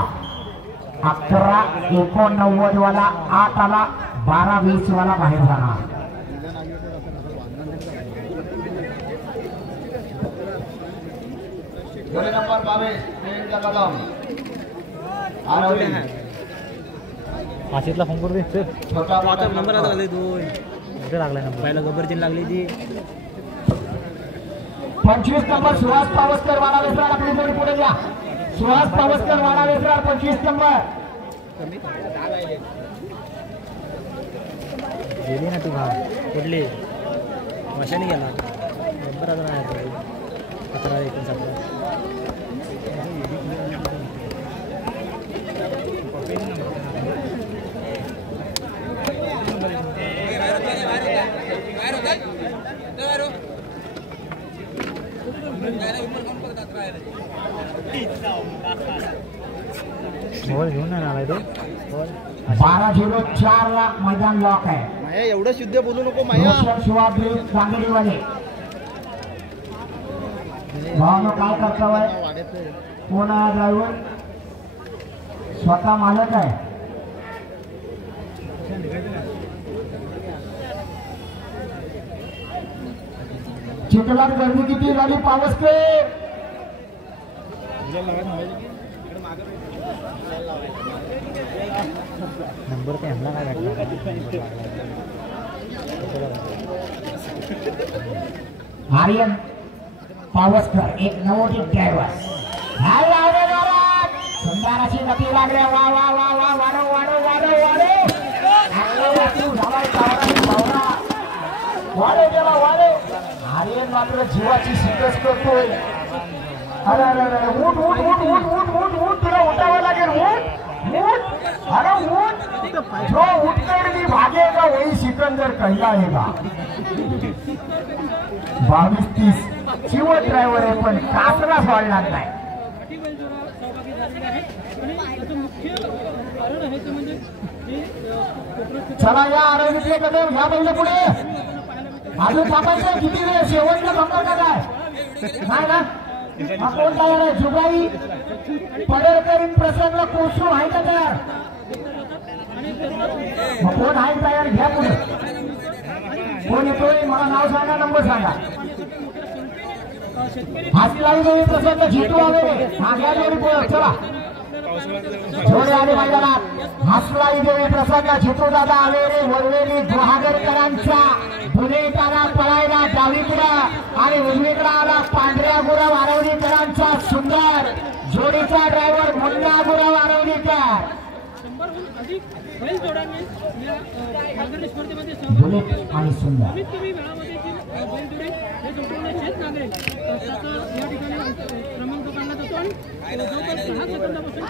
11:89 वाला 8 आला 12:20 वाला बाहेर जाणार जोडी नंबर 22 प्रियंका कदम आरवली आशितला फोन करू दे छोटा नंबर आता लागले दोन इथे लागलाय नंबर पहिला गब्बरची लागली ती 25 नंबर सुहास पावसकर वाडा विसराड आपली जोडी पुढे घ्या सुहास पावसकर वाडा विसराड 25 नंबर गेली ना ती भाव कुठली मशानी गेला गब्बर आता नाही 17-59 घेऊन आलाय तो 12:04 ला मैदान लॉक आहे माया एवढं शुद्ध बोलू नको माया शिवाजी गांगडीवाले भावनो काय करताय कोण आहे ड्रायव्हर स्वतः मालक आहे चिखलात गर्दी किती झाली पावसकर नंबर काय हमला काय भेटला आर्यन पावसकर एक नवोदित ड्रायव्हर सुंदर अशी गती लागले वा वा वा वा वाढव वाढव वाढव वाढव आर्यन मात्र जीवाची शिकस करतोय अरे अरे अरे उठ उठ उठ उठ उठ उठ उठ तुला उठावं लागेल उठ उठ अरे उठ जो उठकर भी भागेगा वही सिकंदर कहलाएगा 22-30 शिव ड्रायव्हर आहे पण कासरा सोडणार नाही चला या आरोग्य कदम ह्या बैल पुढे अजून थांबायचं किती वेळ शेवटचा नंबर काय नाही ना हा कोण तयार आहे जुगाई पडळकर प्रसंग कोसरू आहे का तयार मग कोण आहे तयार घ्या पुढे कोण येतोय मला नाव सांगा नंबर सांगा हातलाई देवी प्रसन्न झेटू आले माग्या जोडी चला जोडे आले मैदानात हातलाई देवी प्रसन्न झेटू दादा आले रे वरवेली गुहागरकरांचा बुलेट आला पळायला डावीकडं आणि उजवीकडे आला पांढऱ्या गुरव आरवणीकरांचा सुंदर जोडीचा ड्रायव्हर मुन्ना गुरव आरवणीकर बुलेट आणि सुंदर क्रमांक काढण्यात येतो आणि जवळपास 6 सेकंदापासून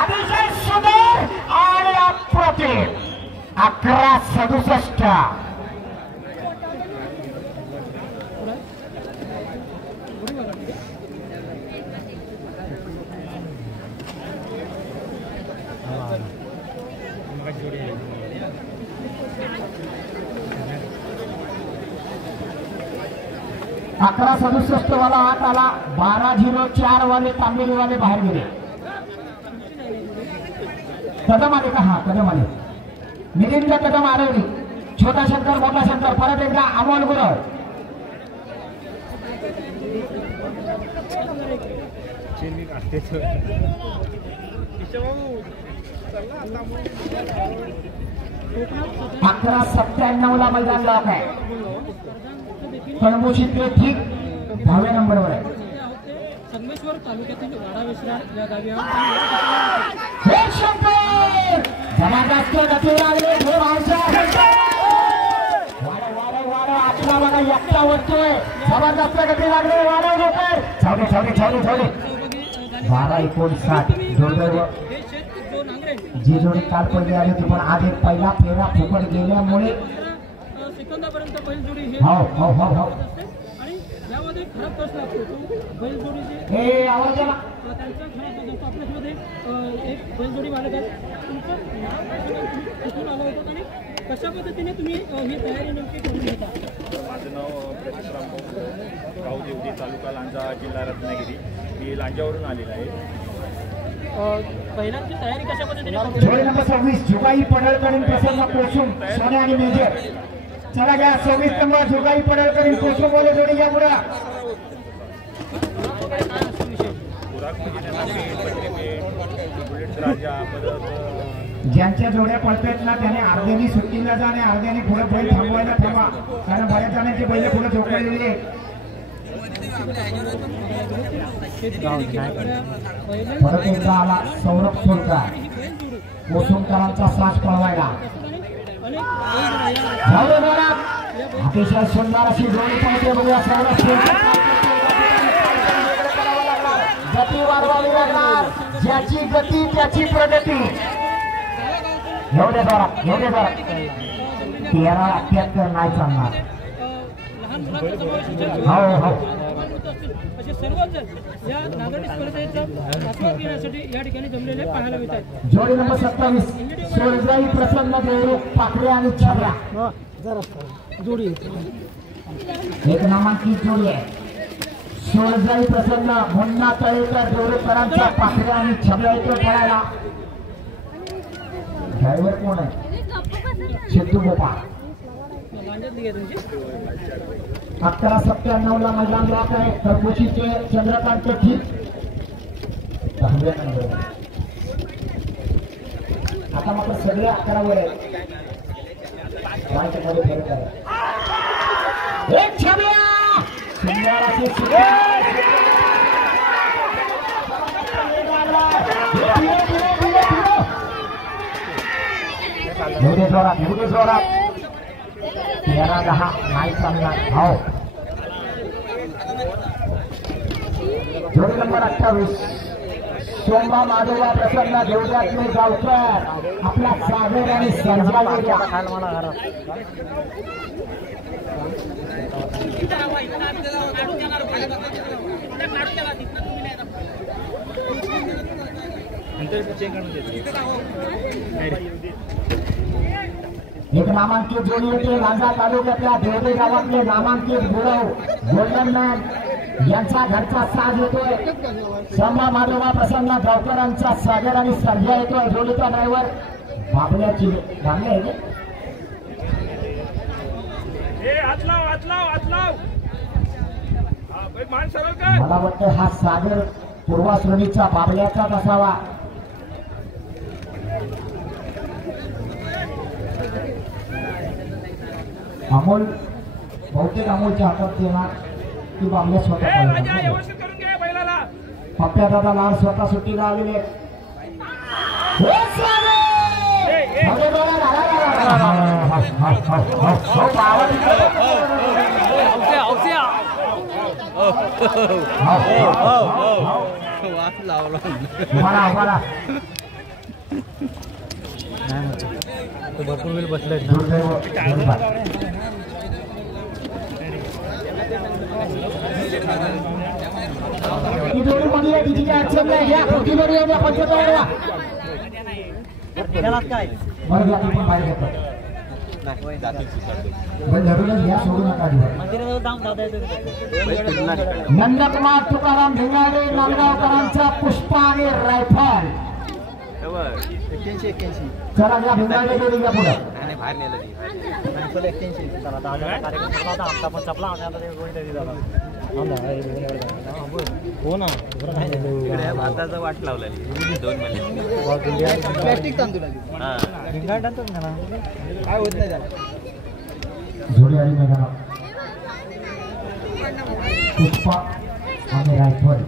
अतिशय सुंदर आणि अप्रतिम 11:67 11:67 वाला आत आला 12:04 वाले तांबेली वाले बाहेर गेले कदम आले का हा कदम आले मिलिंद कदम आरवली छोटा शंकर मोठा शंकर परत एकदा अमोल गुरव अकरा 97 ला मैदान लॉक आहे कणमोशी ते ठीक 10व्या नंबरवर आहे संगमेश्वर तालुक्यातील वाडा विश्राम या गावी हे शंकर जबरदस्त गती लागली हे वाडा आपला बघा एकटा वरतोय जबरदस्त गती लागली वाडा जोकर छावले 12:59 दुर्दैव जी जोडी काल पडली आली होती पण आज एक पहिला फेरा फुकट गेल्यामुळे सेकंदापर्यंत बैलजोडी हो आणि यामध्ये खराब कस लागतो बैलजोडीचे हे आवाज आला त्यांचा खराब असतो आपल्यामध्ये एक बैलजोडी मालक आहेत तुमचं नाव कुठून आलं होतं आणि कशा पद्धतीने तुम्ही ही तयारी नेमकी करून घेता माझं नाव प्रतिश्राम गाव देवडी तालुका लांजा जिल्हा रत्नागिरी मी लांजावरून आलेला आहे बैलांची तयारी कशा पद्धतीने जोडी नंबर 26 जुगाई पडळकरीन प्रसन्न कोशुम सोने आणि मेजर चला घ्या 26 नंबर जुगाई पडळकरीन कोशुम बोले जोडी घ्या पुढे ज्यांच्या जोड्या पळतात ना त्याने अर्ध्यानी सुट्टीला जा आणि अर्ध्यानी पुढे बैल थांबवायला ठेवा कारण बऱ्याच जणांची बैल पुढे झोपलेली आहे परत एकदा आला सौरभ सोलकर कोसुमकरांचा साज पळवायला अतिशय सुंदर अशी जोडी पळते बघूया सौरभ सोलकर गती वाढवावी लागणार ज्याची गती त्याची प्रगती एवढे जोरात 13:78 नाही चालणार हो असे सर्वच जण या नागरिक स्पर्धेचा आस्वाद घेण्यासाठी या ठिकाणी जमलेले पाहायला मिळतात जोडी नंबर 27 सोलजाई प्रसन्न देवरुख पाखरे आणि छबरा जोडी एक नामांकित जोडी आहे सोलजाई प्रसन्न मुन्ना तळेकर देवरुखकरांचा पाखरे आणि छबरा येतो पळायला ड्रायव्हर कोण आहे सिद्धू गोपाळ 11:97 ला मैदान लॉक आहे खरगोशीचे चंद्रकांत ठीक 10व्या नंबर आता मात्र सगळे 11 वर आहेत मध्ये फरक आहे एक छबिया सुंदर अशी एवढे जोरात 13:10 नाही चालणार हो जोडी नंबर 28 सोमवा माधवा प्रसन्न देवजातले गावकर आपला सागर आणि सर्जा एक नामांकित जोडी येते लांजा तालुक्यातल्या देवदे गावातले नामांकित गुरव गोल्डन मॅन यांचा घरचा साज येतोय. संभा माधवा प्रसन्न गावकरांचा सागर आणि सर्जा येतोय. जोडीचा ड्रायव्हर बाबल्याची बाबले आहे मला वाटतं हा सागर पूर्वा श्रेणीचा बाबल्याचाच असावा. अमोल बहुतेक अमोलच्या हातात येणार की बाबल्या स्वतः पप्प्या दादा लाल स्वतः सुट्टीला आलेले. भरपूर वेळ बसलाय. जोडी मध्ये तिची काय अडचण नाही. घ्या खोटी जोडी येऊ द्या. 75 काय बरं घ्या पण बाहेर घेतो. घ्या सोडू नका. नंदकुमार तुकाराम भिंगाडे नांदगावकरांचा पुष्पा आणि रायफल. चला घ्या भिंगाडे जोडी घ्या पुढे. हो ना भाताचा वाट लावला 2 प्लॅस्टिक तांदूळ काय होत नाही त्याला. जोडी आली मैदानात पुष्पा आणि रायफल.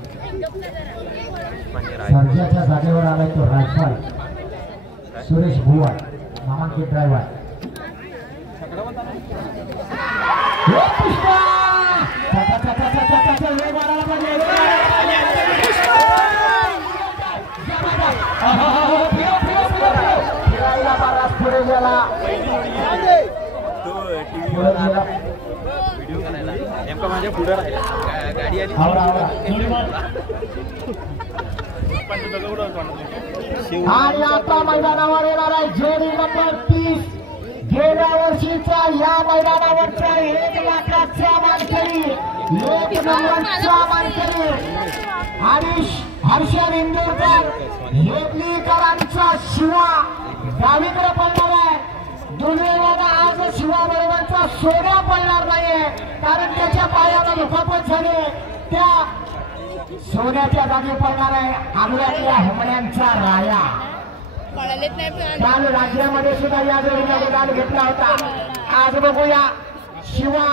सर्जाच्या जागेवर आलाय तो रायफल. सुरेश भुवा नामांकित ड्रायव्हर. पुष्पा पुढे गेला. नेमका माझ्या पुढे राहिला गाडी आली. आणि आता मैदानावर येणार आहे जोडी नंबर 30. गेल्या वर्षीचा या मैदानावरचा 1 लाखाचा मानकरी 1 नंबरचा मानकरी हर्षद इंदूरकर हेदलीकरांचा शिवा डावीकडे पडणार आहे. दुर्दैवाने आज शिवा बरोबरचा सोन्या पडणार नाहीये कारण त्याच्या पायाला दुखापत झाली. त्या सोन्याच्या जागी पडणार आहे आग्र्यातल्या हेमड्यांचा राया. काल राज्यामध्ये सुद्धा या जोडीला गुलाल घेतला होता. आज बघूया शिवा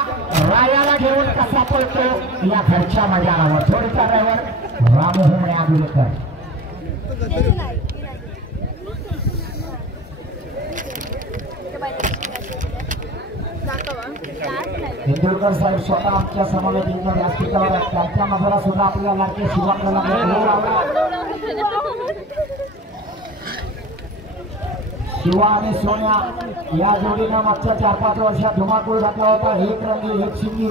रायाला घेऊन कसा पळतो या घरच्या मैदानावर. जोडीचा ड्रायव्हर रामू हेमडे आगुलेकर. इंदूरकर साहेब स्वतः आमच्या समवेतीनं व्यासपीठावर आहेत. त्यांच्या नजरा सुद्धा आपल्या लाडके शिवाकडला शिवा आणि सोन्या या जोडीनं मागच्या 4-5 वर्षात धुमाकूळ घातला होता. एक रंगी एक शिंगी.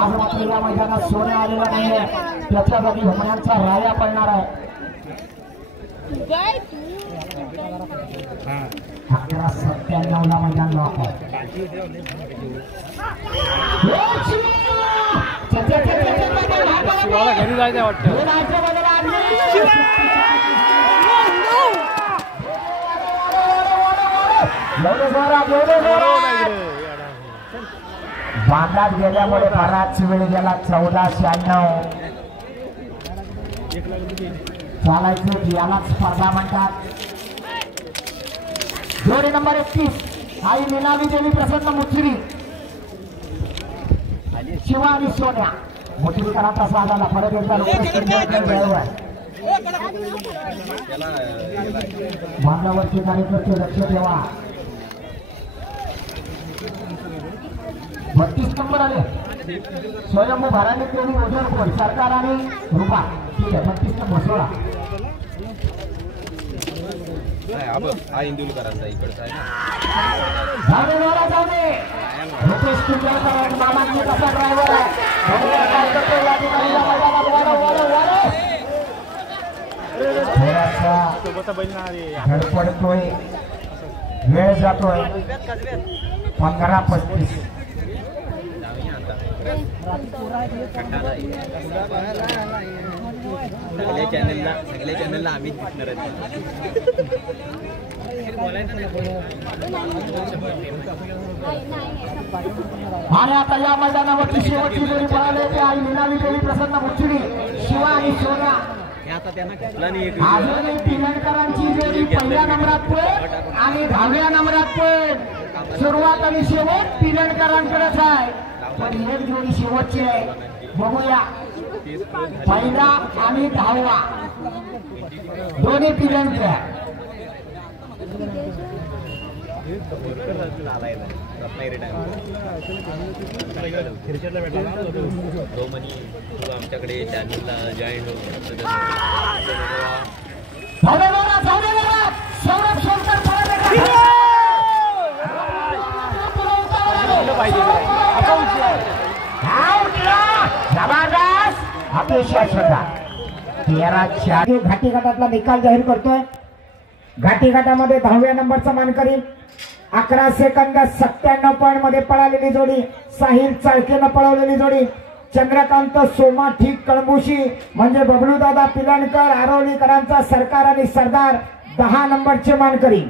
आज मात्र या मैदानात सोन्या आलेला नाहीये. त्याच्या जागी होमण्यांचा राया पडणार आहे. 11-97 ला मैदान लॉक आहे. शिवाला घरी जायचं वाटतं. बांधात गेल्यामुळे बराच वेळ गेला. 14-96 चालायचं यालाच स्पर्धा म्हणतात. जोडी नंबर 31 आई निनावी देवी प्रसन्न मुचरी. शिवा आणि सोन्या मुचरीकरांचा साधाला परत एकदा बांधावरचे कार्यकर्ते लक्ष ठेवा. 32 नंबर आले स्वयंभू भराने केली ओझरपूर सरकार आणि रुपा. ठीक आहे 32 नंबर 16 हा इंदुलकरांचा इकडचा आहे रुपेश कुंजरकर मामांची कसा ड्रायव्हर आहे. थोडासा धडपडतोय वेळ जातोय 15:35. सगळ्या चॅनलला आम्ही दिसणार आहेत. आणि आता या मैदानावरची शेवटची जोडी पळाली होती आई लीलावी देवी प्रसन्न मुचडी शिवा आणि सोना. अजूनही पिलणकरांची जोडी पहिल्या नंबरात पण आणि 10व्या नंबरात पण. सुरुवात आणि शेवट पिलणकरांकडेच आहे, पण एक जोडी शेवटची आहे. बघूया पहिला आणि 10वा दोन्ही पिलणकर. आमच्याकडे चॅनलला जॉईन घाटी गटातला निकाल जाहीर करतोय. घाटी गटामध्ये 10व्या नंबरचा मानकरी 11 सेकंद 97 पॉइंट मध्ये पळालेली जोडी साहिल चाळकेनं पळवलेली जोडी चंद्रकांत सोमा ठीक कळंबुशी म्हणजे बबलू दादा पिलणकर आरवलीकरांचा सरकार आणि सरदार 10 नंबरचे मानकरी.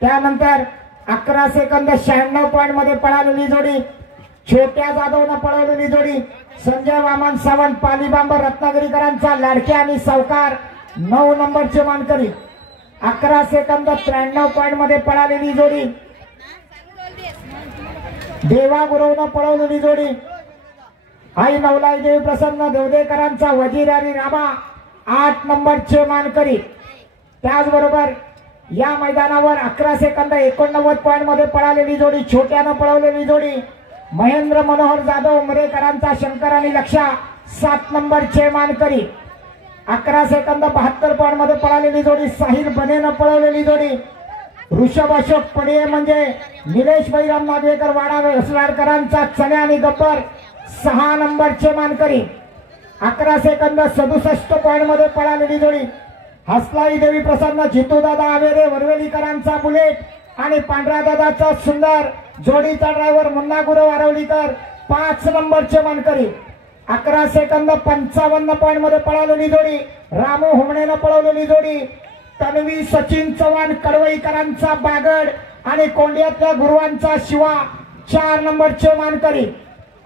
त्यानंतर 11 सेकंद 96 पॉइंट मध्ये पळालेली जोडी छोट्या जाधवनं पळवलेली जोडी संजय वामन सावंत पालीबांबर रत्नागिरीकरांचा लाडक्या आणि सावकार 9 नंबरचे मानकरी. 11 सेकंद 93 पॉइंट मध्ये पळालेली जोडी देवा गुरवनं पळवलेली जोडी आई नवलाई देवी प्रसन्न देवदेकरांचा वजीर आणि रामा 8 नंबरचे मानकरी. त्याचबरोबर या मैदानावर 11 सेकंद 89 पॉइंट मध्ये पळालेली जोडी छोट्यानं पळवलेली जोडी महेंद्र मनोहर जाधव उमरेकरांचा शंकर आणि लक्षा 7 नंबरचे मानकरी. 11 सेकंद 72 पॉइंट मध्ये पळालेली जोडी साहिल बनेनं पळवलेली जोडी ऋषभ अशोक पडिये म्हणजे निलेश बैराम नागवेकर वाडा वेसलाडकरांचा चण्या आणि गब्बर 6 नंबरचे मानकरी. 11 सेकंद 67 पॉइंट मध्ये पळालेली जोडी हसलाई देवी प्रसन्न जितूदादा आवेरे वरवेलीकरांचा बुलेट आणि पांढरा दादाचा सुंदर जोडीचा ड्रायव्हर मुन्ना गुरव आरवलीकर 5 नंबरचे मानकरी. 11 सेकंद 55 पॉइंट मध्ये पळालेली जोडी रामू हुमणेनं पळवलेली जोडी तन्वी सचिन चव्हाण कडवईकरांचा बागड आणि कोंडियातल्या गुरुवांचा शिवा 4 नंबरचे मानकरी.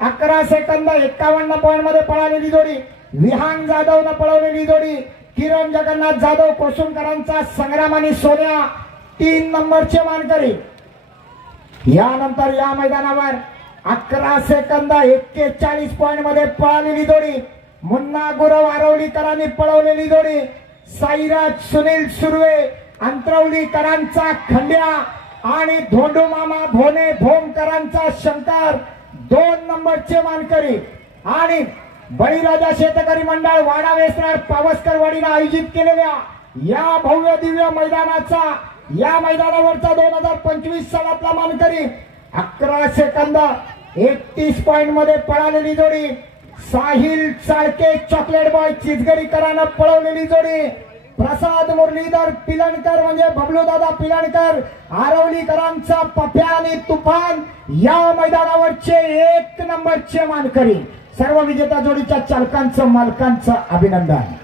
11 सेकंद 51 पॉइंट मध्ये पळालेली जोडी विहान जाधवनं पळवलेली जोडी किरण जगन्नाथ जाधव कोसुमकरांचा संग्राम आणि सोन्या 3 नंबरचे मानकरी. यानंतर या मैदानावर 11 सेकंद 41 पॉइंट मध्ये पळालेली जोडी मुन्ना गुरव आरवलीकरांनी पळवलेली जोडी साईराज सुनील सुर्वे अंतरवलीकरांचा खंड्या आणि धोंडू मामा भोने भोमकरांचा शंकर 2 नंबरचे मानकरी. आणि बळीराजा शेतकरी मंडळ वाडा वेसराड पावसकरवाडीनं आयोजित केलेल्या या भव्य दिव्य मैदानाचा या मैदानावरचा 2025 सालातला मानकरी 11 सेकंद 31 पॉइंट मध्ये पळालेली जोडी साहिल चाळके चॉकलेट बॉय चिचगरीकरांना पळवलेली जोडी प्रसाद मुरलीधर पिलणकर म्हणजे बबलू दादा पिलणकर आरवलीकरांचा पफ्या आणि तुफान या मैदानावरचे 1 नंबरचे मानकरी. सर्व विजेता जोडीच्या चालकांचं मालकांचं अभिनंदन.